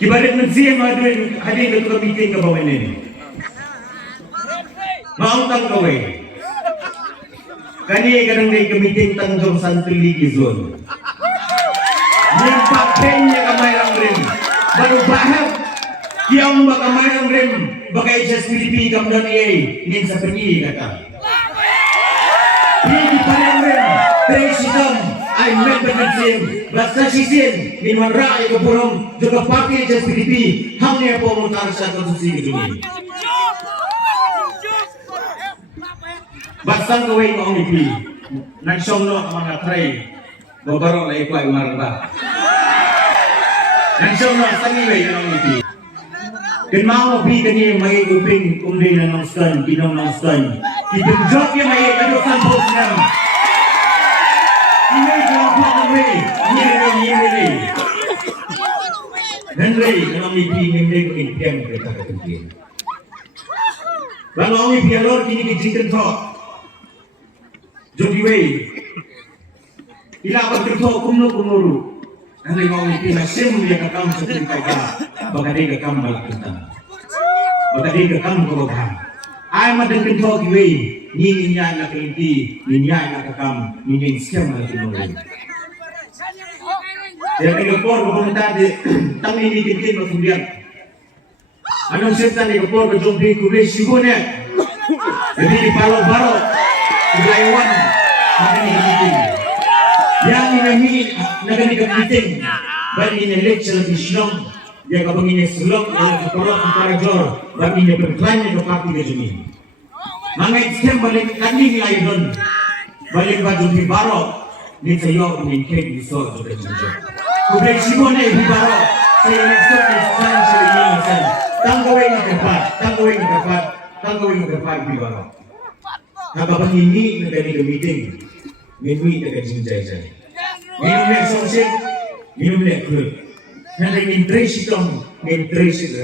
Kibalit nagsiyang hadin ito ka meeting ka ba ini? Maungtang kaway. Kani kadang na meeting Tanjong Santiligi Zone. Yung papen niya kamayang rin. Baru bahag. Kiyang bakamayang rin. Baka HSPDP kamdan iya. Ngin sa penyi kata. Hindi pa rin. Presidam ay membership. Basta sisin. Minuan rakyat ke burung. Juga parti HSPDP. Hamnya po mutar sa konsusi ke dunia. Basang kaway mo ang ipi. Nagsong no ang mga tray. Babarok na ikaw ay umaraba. Nagsong no ang sangiway ang ipi. Kinmao pi kani may uping kumli na Nongstoin, kinong Nongstoin. Pynjop yung may kadusan po snem. Hynrei ang po ang way. Hynrei. Hynrei ang ipi hynrei ko kintiang kita katuntiyan. Bago ang ipi alor kini kijingkan to. Jodi way. Ilapat kerto kumuru. Hynrei mau ipi na sim dia kakam seperti kaya. Baka di kakam balak kita. Baka di kakam koroban. Ay madengkin to giway. Ni niya na kelinti, ni niya na kakam, ni niya siya na kinulong. Kaya nagapor ko pumunta di tangi ni kintin mo sundian. Anong siyata nagapor ko jompi kulay sibunya. Jadi di palo-palo. Kulaiwan. Makanya meeting. Yang ini nagani ka meeting. Bali ini lecture di Shlong. Dia kapag ini Shlong yang dikorok para jor. Bali ini berklaim ke parti ke sini. Mga iskem balik kani nilai doon. Balik ba jompi baro. Ni sayo ini kek di sol juga jujur. Kulay sibunya di baro. Saya nesok di san sa ini san. Tanggawin ang dapat di baro. Kapag hindi nagani ka meeting. Minwi nagajinjay-jay. Minum na songsit, minum na krut. Nanday min-trace itong, min-trace ito.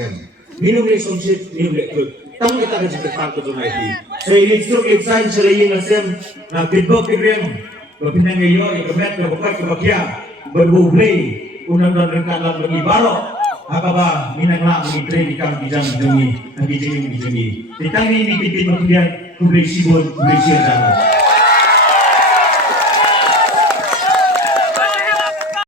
Minum na songsit, minum na krut. Tang kita ka sa parto ito na iti. So, ilitsok itsahin sa laying na sem, na pitbok ibrem, kapinang ngayon, ikamet na bukat kapakya, berbublay, unang nagkakalang mag-ibaro, hakaba, minangla, mag-itrade, ikang bijang-bijami, nagijingin-bijami. Itang ni-inipipin mo kulihan, kublay sibon, kublay siya dano.